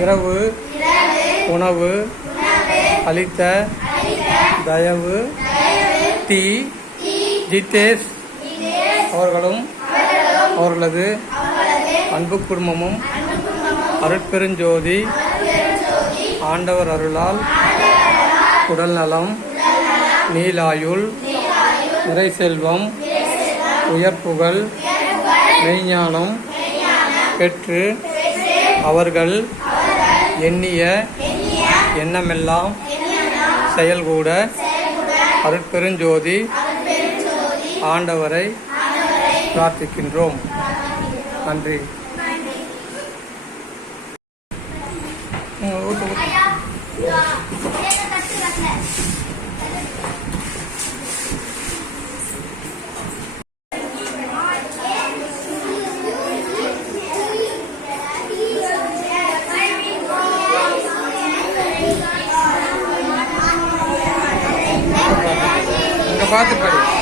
இரவு உணவு அளித்த தயவு டி ஜிதேஷ் அவர்களும் அவர்களது அன்பு குடும்பமும் அருட்பெருஞ்சோதி ஆண்டவர் அருளால் உடல் நலம், நீலாயுள், நிறை செல்வம், உயர்ப்புகள், மெய்ஞானம் பெற்று அவர்கள் எண்ணிய எண்ணமெல்லாம் செயல்கூட அருட்பெருஞ்சோதி ஆண்டவரை பிரார்த்திக்கின்றோம். நன்றி. பார்த்து படி.